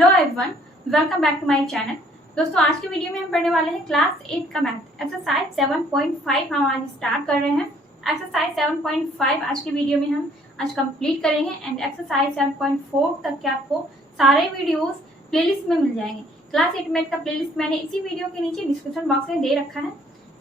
Hello everyone, welcome back to my channel. दोस्तों आज की वीडियो में हम पढ़ने वाले हैं क्लास 8 का मैथ एक्सरसाइज 7.5 हम आज स्टार्ट कर रहे हैं। एक्सरसाइज 7.5 आज की वीडियो में हम आज कंप्लीट करेंगे एंड एक्सरसाइज 7.4 तक के आपको सारे वीडियोस प्लेलिस्ट में मिल जाएंगे। क्लास 8 मैथ का प्लेलिस्ट मैंने इसी वीडियो के नीचे डिस्क्रिप्शन बॉक्स में दे रखा है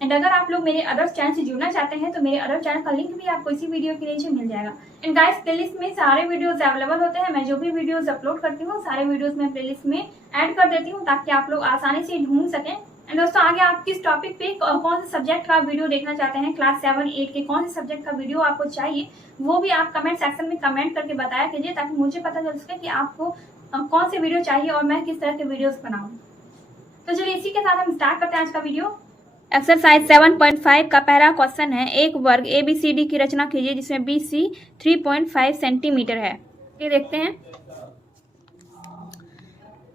एंड अगर आप लोग मेरे अदर चैनल से जुड़ना चाहते हैं तो मेरे अदर चैनल का लिंक भी आपको इसी वीडियो के नीचे मिल जाएगा। एंड गाइस प्लेलिस्ट में सारे वीडियोस अवेलेबल होते हैं। मैं जो भी वीडियोस अपलोड करती हूँ सारे वीडियोस मैं प्लेलिस्ट में ऐड कर देती हूँ ताकि आप लोग आसानी से ढूंढ सकें। एंड दोस्तों आगे आप किस टॉपिक पे कौन से सब्जेक्ट का वीडियो देखना चाहते हैं, क्लास 7-8 के कौन से सब्जेक्ट का वीडियो आपको चाहिए, वो भी आप कमेंट सेक्शन में कमेंट करके बताया कीजिए ताकि मुझे पता चल सके कि आपको कौन से वीडियो चाहिए और मैं किस तरह के वीडियोस बनाऊँ। तो चलिए इसी के साथ हम स्टार्ट करते हैं आज का वीडियो। एक्सरसाइज 7.5 का पहला क्वेश्चन है, एक वर्ग ABCD की रचना कीजिए जिसमें BC 3.5 सेंटीमीटर है। ये देखते हैं।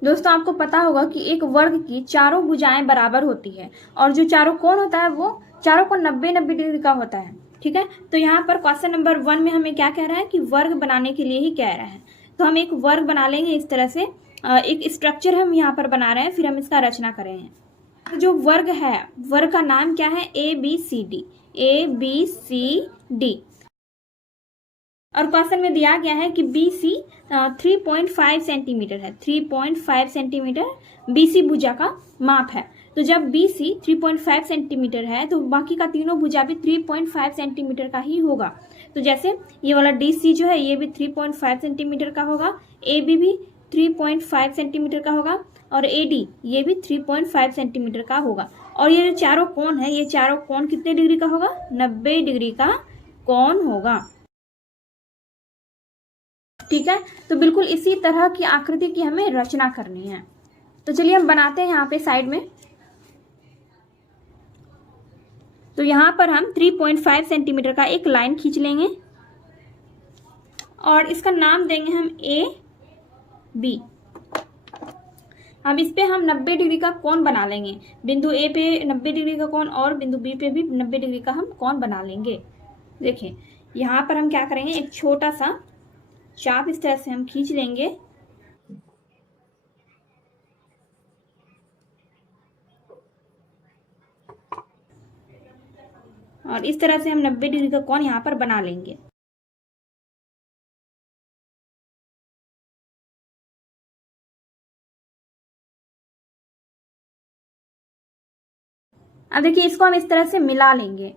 दोस्तों आपको पता होगा कि एक वर्ग की चारों भुजाएं बराबर होती है और जो चारों कोण होता है वो चारों कोण 90-90 डिग्री का होता है। ठीक है, तो यहाँ पर क्वेश्चन नंबर 1 में हमें क्या कह रहा है कि वर्ग बनाने के लिए ही कह रहा है। तो हम एक वर्ग बना लेंगे इस तरह से, एक स्ट्रक्चर हम यहाँ पर बना रहे हैं, फिर हम इसका रचना करेंगे। जो वर्ग है, वर्ग का नाम क्या है? ABCD। और क्वेश्चन में दिया गया है कि BC 3.5 सेंटीमीटर है। 3.5 सेंटीमीटर BC भुजा का माप है। तो जब BC 3.5 सेंटीमीटर है तो बाकी का तीनों भुजा भी 3.5 सेंटीमीटर का ही होगा। तो जैसे ये वाला DC जो है ये भी 3.5 सेंटीमीटर का होगा, AB भी 3.5 सेंटीमीटर का होगा और AD ये भी 3.5 सेंटीमीटर का होगा। और ये जो चारों कोण है, ये चारों कोण कितने डिग्री का होगा? 90 डिग्री का कोण होगा। ठीक है, तो बिल्कुल इसी तरह की आकृति की हमें रचना करनी है। तो चलिए हम बनाते हैं यहाँ पे साइड में। तो यहाँ पर हम 3.5 सेंटीमीटर का एक लाइन खींच लेंगे और इसका नाम देंगे हम AB। अब इस पे हम 90 डिग्री का कोण बना लेंगे। बिंदु A पे 90 डिग्री का कोण और बिंदु B पे भी 90 डिग्री का हम कोण बना लेंगे। देखिए यहाँ पर हम क्या करेंगे, एक छोटा सा चाप इस तरह से हम खींच लेंगे और इस तरह से हम 90 डिग्री का कोण यहाँ पर बना लेंगे। अब देखिए इसको हम इस तरह से मिला लेंगे।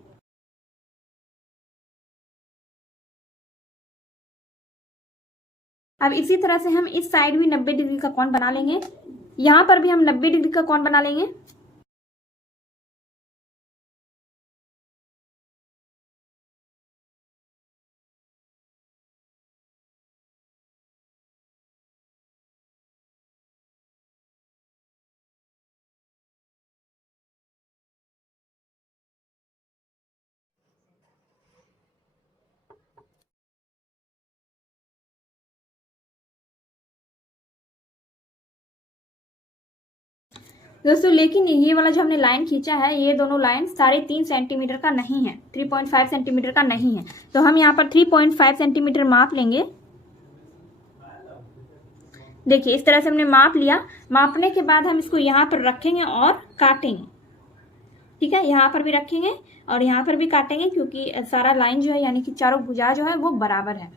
अब इसी तरह से हम इस साइड भी 90 डिग्री का कोण बना लेंगे। यहाँ पर भी हम 90 डिग्री का कोण बना लेंगे। दोस्तों लेकिन ये वाला जो हमने लाइन खींचा है, ये दोनों लाइन 3.5 सेंटीमीटर का नहीं है, 3.5 सेंटीमीटर का नहीं है। तो हम यहाँ पर 3.5 सेंटीमीटर माप लेंगे। देखिए इस तरह से हमने माप लिया। मापने के बाद हम इसको यहाँ पर रखेंगे और काटेंगे। ठीक है, यहाँ पर भी रखेंगे और यहाँ पर भी काटेंगे क्योंकि सारा लाइन जो है यानी कि चारों भुजा जो है वो बराबर है।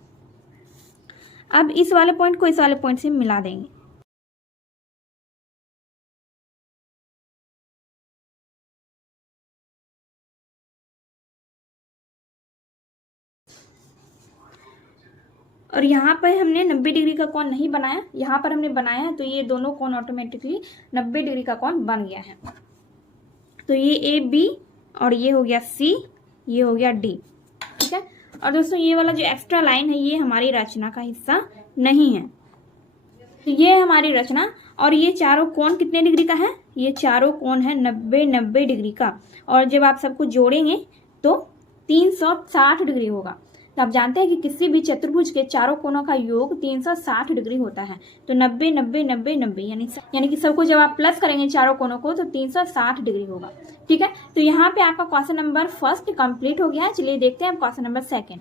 अब इस वाले पॉइंट को इस वाले पॉइंट से मिला देंगे। और यहाँ पर हमने 90 डिग्री का कोण नहीं बनाया, यहाँ पर हमने बनाया है, तो ये दोनों कोण ऑटोमेटिकली 90 डिग्री का कोण बन गया है। तो ये AB और ये हो गया C, ये हो गया D। ठीक है, और दोस्तों ये वाला जो एक्स्ट्रा लाइन है ये हमारी रचना का हिस्सा नहीं है। तो ये हमारी रचना, और ये चारों कोण कितने डिग्री का है? ये चारों कोण है 90-90 डिग्री का। और जब आप सबको जोड़ेंगे तो 360 डिग्री होगा। तो आप जानते हैं कि किसी भी चतुर्भुज के चारों कोणों का योग 360 डिग्री होता है। तो 90-90-90-90 यानी कि सबको जब आप प्लस करेंगे चारों कोणों को तो 360 डिग्री होगा। ठीक है, तो यहाँ पे आपका क्वेश्चन नंबर 1 कंप्लीट हो गया है। चलिए देखते हैं क्वेश्चन नंबर 2।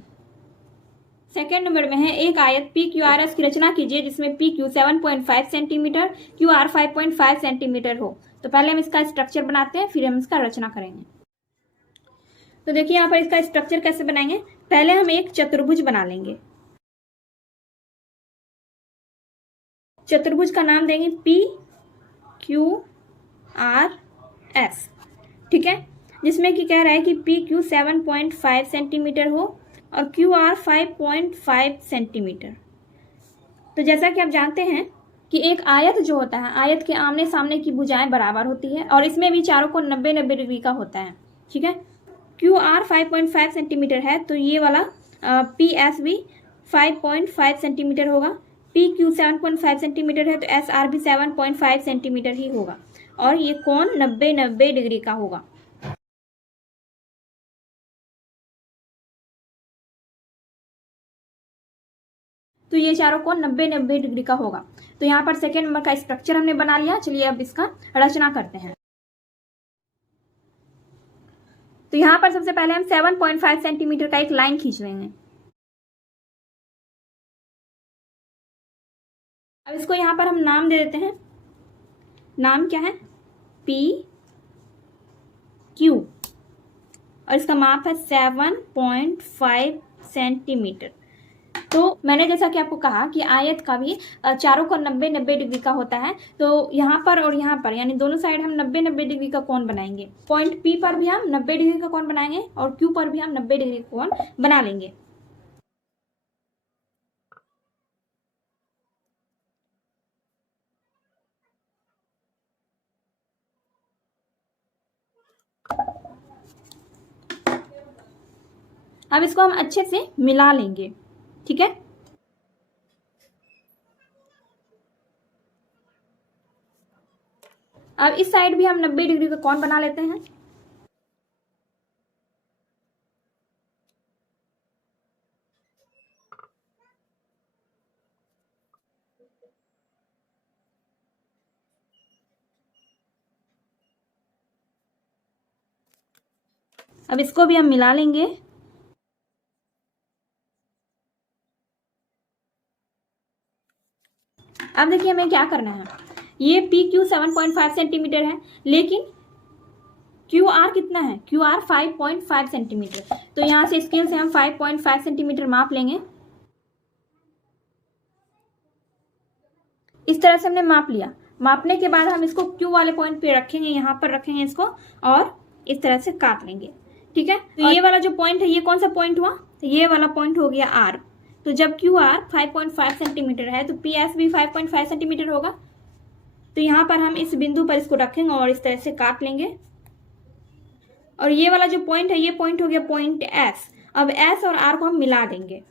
सेकेंड नंबर में है एक आयत पी क्यू आर एस की रचना कीजिए जिसमें P Q 7.5 centimetre, Q R 5.5 centimetre हो। तो पहले हम इसका स्ट्रक्चर बनाते हैं, फिर हम इसका रचना करेंगे। तो देखिए यहाँ पर इसका स्ट्रक्चर कैसे बनाएंगे। पहले हम एक चतुर्भुज बना लेंगे। चतुर्भुज का नाम देंगे पी क्यू आर एस, ठीक है, जिसमें कि कह रहा है कि पी क्यू 7.5 सेंटीमीटर हो और क्यू आर 5.5 सेंटीमीटर। तो जैसा कि आप जानते हैं कि एक आयत जो होता है, आयत के आमने सामने की भुजाएं बराबर होती है और इसमें भी चारों को 90-90 डिग्री का होता है, ठीक है। क्यू आर 5.5 सेंटीमीटर है तो ये वाला पी एस भी 5.5 सेंटीमीटर होगा। पी क्यू 7.5 सेंटीमीटर है तो एस आर भी 7.5 सेंटीमीटर ही होगा और ये कोण 90-90 डिग्री का होगा। तो ये चारों कोण 90-90 डिग्री का होगा। तो यहाँ पर सेकेंड नंबर का स्ट्रक्चर हमने बना लिया। चलिए अब इसका रचना करते हैं। तो यहाँ पर सबसे पहले हम 7.5 सेंटीमीटर का एक लाइन खींच रहे हैं। अब इसको यहाँ पर हम नाम दे देते हैं। नाम क्या है? पी क्यू और इसका माप है 7.5 सेंटीमीटर। तो मैंने जैसा कि आपको कहा कि आयत का भी चारों को 90-90 डिग्री का होता है। तो यहाँ पर और यहाँ पर यानी दोनों साइड हम 90-90 डिग्री का कोण बनाएंगे। पॉइंट पी पर भी हम 90 डिग्री का कोण बनाएंगे और क्यू पर भी हम 90 डिग्री का कोण बना लेंगे। अब इसको हम अच्छे से मिला लेंगे, ठीक है। अब इस साइड भी हम 90 डिग्री का कोण बना लेते हैं। अब इसको भी हम मिला लेंगे। अब देखिए हमें क्या करना है। ये पी क्यू 7.5 सेंटीमीटर है लेकिन क्यू आर कितना है? Q R 5.5 centimetre. तो यहाँ से स्केल से हम 5.5 सेंटीमीटर माप लेंगे। इस तरह से हमने माप लिया। मापने के बाद हम इसको क्यू वाले पॉइंट पे रखेंगे, यहाँ पर रखेंगे इसको और इस तरह से काट लेंगे, ठीक है। तो ये वाला जो पॉइंट है ये कौन सा पॉइंट हुआ? तो ये वाला पॉइंट हो गया आर। तो जब क्यू आर 5.5 सेंटीमीटर है तो पी एस भी 5.5 सेंटीमीटर होगा। तो यहाँ पर हम इस बिंदु पर इसको रखेंगे और इस तरह से काट लेंगे। और ये वाला जो पॉइंट है ये पॉइंट हो गया पॉइंट एस। अब एस और आर को हम मिला देंगे।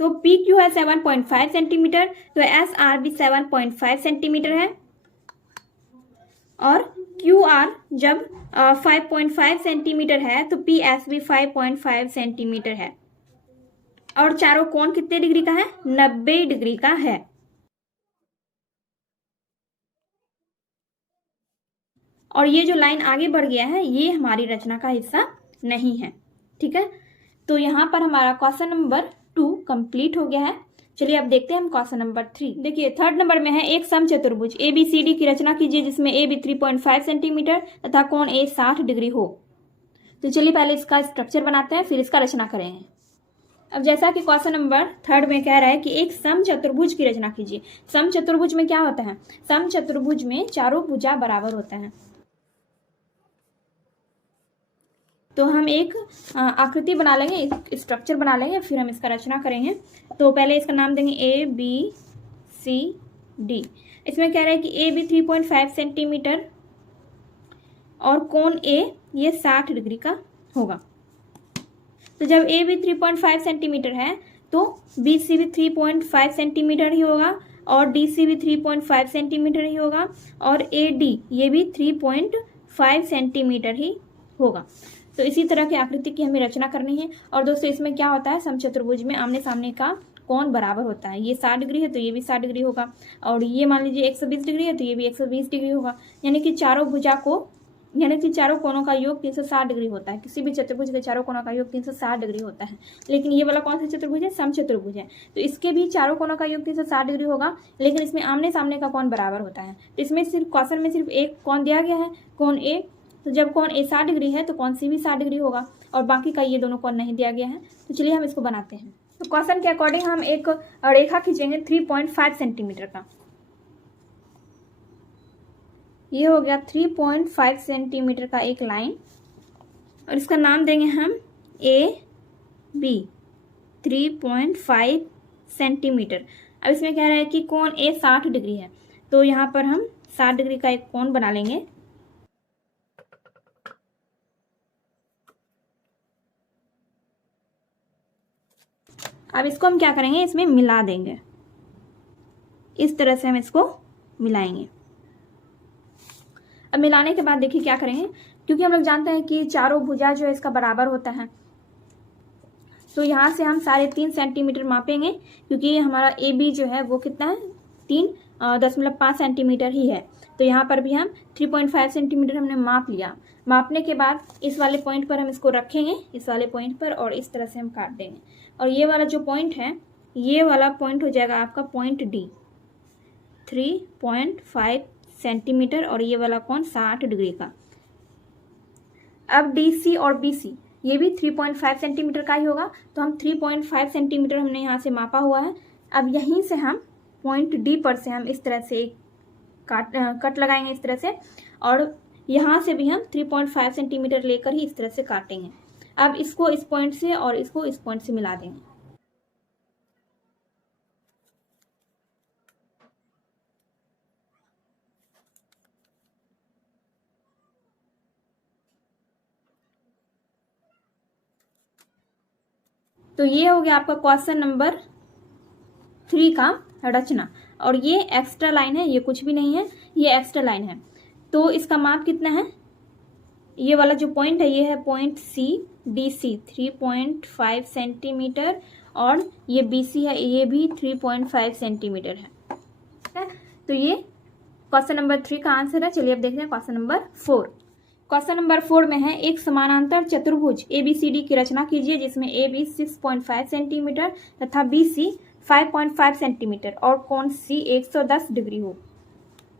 तो पी क्यू है 7.5 सेंटीमीटर तो एस आर भी 7.5 सेंटीमीटर है और क्यू आर जब 5.5 सेंटीमीटर है तो पी एस भी 5.5 सेंटीमीटर है और चारों कोण कितने डिग्री का है? 90 डिग्री का है। और ये जो लाइन आगे बढ़ गया है ये हमारी रचना का हिस्सा नहीं है, ठीक है। तो यहाँ पर हमारा क्वेश्चन नंबर 2 कंप्लीट हो गया है। चलिए अब देखते हैं हम क्वेश्चन नंबर 3। देखिए थर्ड नंबर में है एक समचतुर्भुज ABCD की रचना कीजिए जिसमें AB 3.5 सेंटीमीटर तथा कोण A 60 डिग्री हो। तो चलिए पहले इसका स्ट्रक्चर बनाते हैं फिर इसका रचना करेंगे। अब जैसा कि क्वेश्चन नंबर 3 में कह रहा है कि एक समचतुर्भुज की रचना कीजिए। समचतुर्भुज में क्या होता है? समचतुर्भुज में चारों भुजा बराबर होता है। तो हम एक आकृति बना लेंगे, एक स्ट्रक्चर बना लेंगे, फिर हम इसका रचना करेंगे। तो पहले इसका नाम देंगे ABCD। इसमें कह रहा है कि AB 3.5 सेंटीमीटर और कोण A ये 60 डिग्री का होगा। तो जब AB 3.5 सेंटीमीटर है तो BC भी 3.5 सेंटीमीटर ही होगा और DC भी 3.5 सेंटीमीटर ही होगा और AD ये भी 3.5 सेंटीमीटर ही होगा। तो इसी तरह की आकृति की हमें रचना करनी है। और दोस्तों इसमें क्या होता है, समचतुर्भुज में आमने सामने का कोण बराबर होता है। ये 60 डिग्री है तो ये भी 60 डिग्री होगा, और ये मान लीजिए 120 डिग्री है तो ये भी 120 डिग्री होगा। यानी कि चारों कोणों का योग 360 डिग्री होता है। किसी भी चतुर्भुज के चारों कोणों का योग 360 डिग्री होता है। लेकिन ये वाला कौन सा चतुर्भुज है? समचतुर्भुज है, तो इसके भी चारों कोणों का योग 360 डिग्री होगा, लेकिन इसमें आमने सामने का कोण बराबर होता है। तो इसमें सिर्फ क्वेश्चन में सिर्फ एक कोण दिया गया है, कोण ए। तो जब कोण ए 60 डिग्री है तो कोण सी भी 60 डिग्री होगा, और बाकी का ये दोनों कोण नहीं दिया गया है। तो चलिए हम इसको बनाते हैं। तो क्वेश्चन के अकॉर्डिंग हम एक रेखा खींचेंगे 3.5 सेंटीमीटर का। ये हो गया 3.5 सेंटीमीटर का एक लाइन, और इसका नाम देंगे हम ए बी। 3.5 सेंटीमीटर। अब इसमें कह रहा है कि कोण ए 60 डिग्री है, तो यहाँ पर हम 60 डिग्री का एक कोण बना लेंगे। अब इसको हम क्या करेंगे, इसमें मिला देंगे। इस तरह से हम इसको मिलाएंगे। अब मिलाने के बाद देखिए क्या करेंगे, क्योंकि हम लोग जानते हैं कि चारों भुजा जो है इसका बराबर होता है, तो यहाँ से हम 3.5 सेंटीमीटर मापेंगे, क्योंकि हमारा ए बी जो है वो कितना है, 3.5 सेंटीमीटर ही है। तो यहाँ पर भी हम 3.5 सेंटीमीटर हमने माप लिया। मापने के बाद इस वाले पॉइंट पर हम इसको रखेंगे, इस वाले पॉइंट पर, और इस तरह से हम काट देंगे। और ये वाला जो पॉइंट है, ये वाला पॉइंट हो जाएगा आपका पॉइंट डी, 3.5 सेंटीमीटर, और ये वाला कोण 60 डिग्री का। अब डी सी और बी सी ये भी 3.5 सेंटीमीटर का ही होगा, तो हम 3.5 सेंटीमीटर हमने यहाँ से मापा हुआ है। अब यहीं से हम पॉइंट डी पर से हम इस तरह से एक कट लगाएंगे इस तरह से, और यहाँ से भी हम 3.5 सेंटीमीटर लेकर ही इस तरह से काटेंगे। अब इसको इस पॉइंट से और इसको इस पॉइंट से मिला देंगे। तो ये हो गया आपका क्वेश्चन नंबर 3 का रचना। और ये एक्स्ट्रा लाइन है, ये कुछ भी नहीं है, ये एक्स्ट्रा लाइन है। तो इसका माप कितना है, ये वाला जो पॉइंट है ये है point C, D C 3.5 centimetre, और ये बी सी है, ये भी 3.5 सेंटीमीटर है। ठीक है, तो ये क्वेश्चन नंबर 3 का आंसर है। चलिए अब देखते हैं क्वेश्चन नंबर 4। क्वेश्चन नंबर 4 में है, एक समानांतर चतुर्भुज ABCD की रचना कीजिए, जिसमें AB 6.5 सेंटीमीटर तथा BC 5.5 सेंटीमीटर और कोण C 110 डिग्री हो।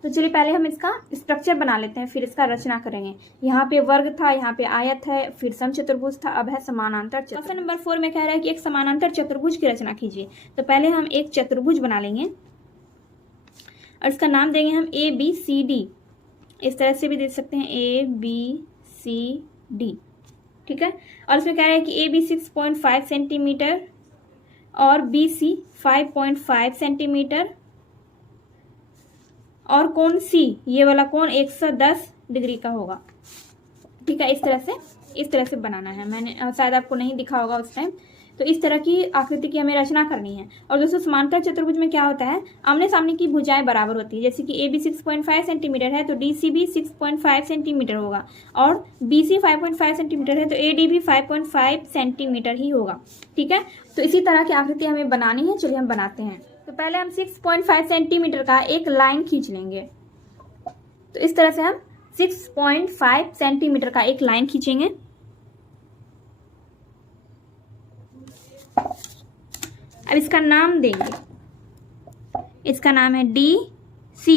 तो चलिए पहले हम इसका स्ट्रक्चर बना लेते हैं, फिर इसका रचना करेंगे। यहाँ पे वर्ग था, यहाँ पे आयत है, फिर समचतुर्भुज था, अब है समानांतर चतुर्भुज। क्वेश्चन नंबर 4 में कह रहा है कि एक समानांतर चतुर्भुज की रचना कीजिए। तो पहले हम एक चतुर्भुज बना लेंगे, और इसका नाम देंगे हम ABCD। इस तरह से भी दे सकते हैं ABCD। ठीक है, और इसमें कह रहा है कि AB 6.5 सेंटीमीटर और BC 5.5 सेंटीमीटर, और कोण C ये वाला कोण 110 डिग्री का होगा। ठीक है, इस तरह से बनाना है। मैंने शायद आपको नहीं दिखा होगा उस टाइम। तो इस तरह की आकृति की हमें रचना करनी है। और दोस्तों समांतर चतुर्भुज में क्या होता है, आमने सामने की भुजाएं बराबर होती है। जैसे कि AB 6.5 सेंटीमीटर है तो DC भी 6.5 सेंटीमीटर होगा, और BC 5.5 सेंटीमीटर है तो AD भी 5.5 सेंटीमीटर ही होगा। ठीक है, तो इसी तरह की आकृति हमें बनानी है। चलिए हम बनाते हैं। तो पहले हम 6.5 सेंटीमीटर का एक लाइन खींच लेंगे। तो इस तरह से हम 6.5 सेंटीमीटर का एक लाइन खींचेंगे। अब इसका नाम देंगे, इसका नाम है DC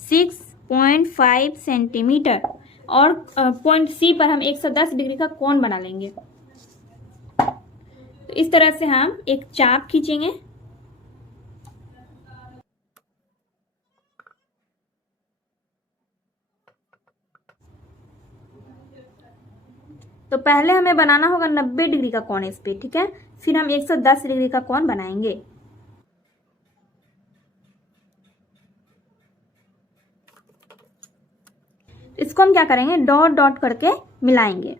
6.5 सेंटीमीटर, और पॉइंट C पर हम 110 डिग्री का कोण बना लेंगे। तो इस तरह से हम एक चाप खींचेंगे। तो पहले हमें बनाना होगा 90 डिग्री का कोण इस पे। ठीक है, फिर हम 110 डिग्री का कोण बनाएंगे। इसको हम क्या करेंगे, डॉट डॉट करके मिलाएंगे।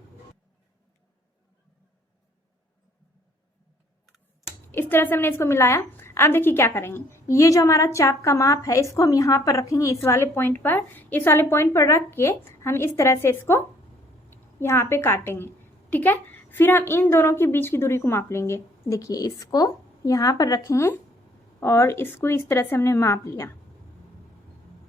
इस तरह से हमने इसको मिलाया। अब देखिए क्या करेंगे, ये जो हमारा चाप का माप है इसको हम यहाँ पर रखेंगे, इस वाले पॉइंट पर रख के हम इस तरह से इसको यहाँ पे काटेंगे। ठीक है, फिर हम इन दोनों के बीच की दूरी को माप लेंगे। देखिए इसको यहाँ पर रखेंगे और इसको इस तरह से हमने माप लिया,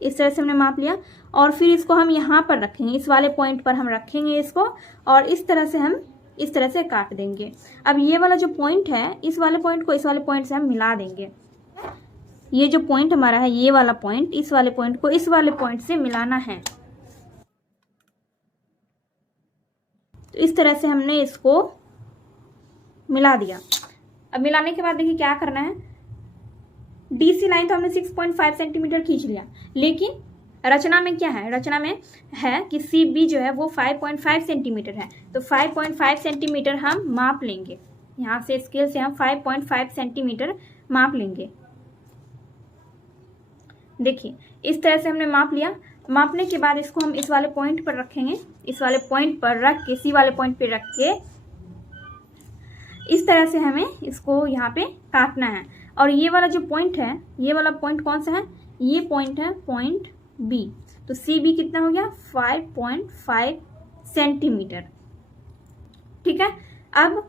इस तरह से हमने माप लिया और फिर इसको हम यहाँ पर रखेंगे, इस वाले पॉइंट पर हम रखेंगे इसको और इस तरह से हम इस तरह से काट देंगे। अब ये वाला जो पॉइंट है, इस वाले पॉइंट को इस वाले पॉइंट से हम मिला देंगे। ये जो पॉइंट हमारा है, ये वाला पॉइंट, इस वाले पॉइंट को इस वाले पॉइंट से मिलाना है। तो इस तरह से हमने इसको मिला दिया। अब मिलाने के बाद देखिए क्या करना है, डीसी लाइन तो हमने 6.5 सेंटीमीटर खींच लिया, लेकिन रचना में क्या है, रचना में है कि CB जो है वो 5.5 सेंटीमीटर है। तो 5.5 सेंटीमीटर हम माप लेंगे, यहाँ से स्केल से हम 5.5 सेंटीमीटर माप लेंगे। देखिए इस तरह से हमने माप लिया। मापने के बाद इसको हम इस वाले पॉइंट पर रखेंगे, इस वाले पॉइंट पर रख के, C वाले पॉइंट पे रख के इस तरह से हमें इसको यहाँ पे काटना है। और ये वाला जो पॉइंट है, ये वाला पॉइंट कौन सा है, ये पॉइंट है पॉइंट B। तो CB कितना हो गया, 5.5 सेंटीमीटर। ठीक है, अब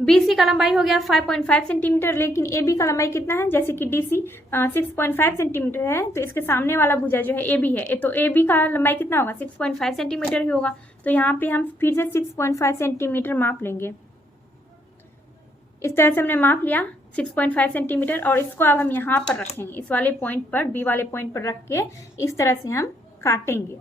BC का लंबाई हो गया 5.5 सेंटीमीटर, लेकिन AB का लंबाई कितना है, जैसे कि DC 6.5 सेंटीमीटर है, तो इसके सामने वाला भुजा जो है AB है, तो AB का लंबाई कितना होगा, 6.5 सेंटीमीटर ही होगा। तो यहाँ पे हम फिर से 6.5 सेंटीमीटर माप लेंगे। इस तरह से हमने माप लिया 6.5 सेंटीमीटर और इसको अब हम यहाँ पर रखेंगे, इस वाले पॉइंट पर, B वाले पॉइंट पर रख के इस तरह से हम काटेंगे।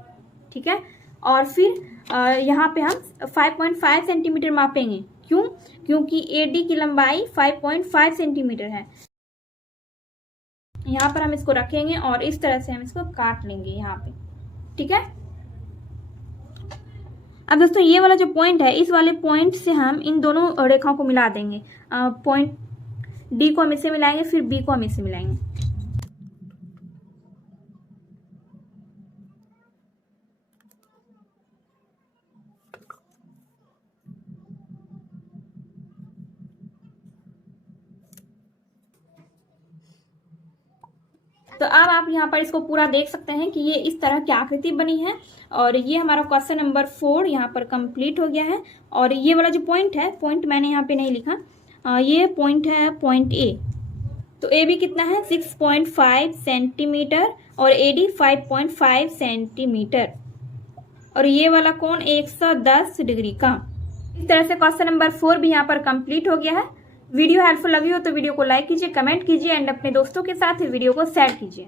ठीक है, और फिर यहाँ पे हम 5.5 सेंटीमीटर मापेंगे। क्यों, क्योंकि AD की लंबाई 5.5 सेंटीमीटर है। यहाँ पर हम इसको रखेंगे और इस तरह से हम इसको काट लेंगे यहाँ पे। ठीक है, अब दोस्तों ये वाला जो पॉइंट है, इस वाले पॉइंट से हम इन दोनों रेखाओं को मिला देंगे। पॉइंट D को हम इससे मिलाएंगे, फिर B को हम इससे मिलाएंगे। तो अब आप यहाँ पर इसको पूरा देख सकते हैं कि ये इस तरह की आकृति बनी है और ये हमारा क्वेश्चन नंबर 4 यहाँ पर कंप्लीट हो गया है। और ये वाला जो पॉइंट है, पॉइंट मैंने यहाँ पे नहीं लिखा, ये पॉइंट है पॉइंट A। तो AB कितना है, 6.5 सेंटीमीटर और AD 5.5 सेंटीमीटर और ये वाला कोण 110 डिग्री का। इस तरह से क्वेश्चन नंबर 4 भी यहाँ पर कंप्लीट हो गया है। वीडियो हेल्पफुल लगी हो तो वीडियो को लाइक कीजिए, कमेंट कीजिए एंड अपने दोस्तों के साथ वीडियो को शेयर कीजिए।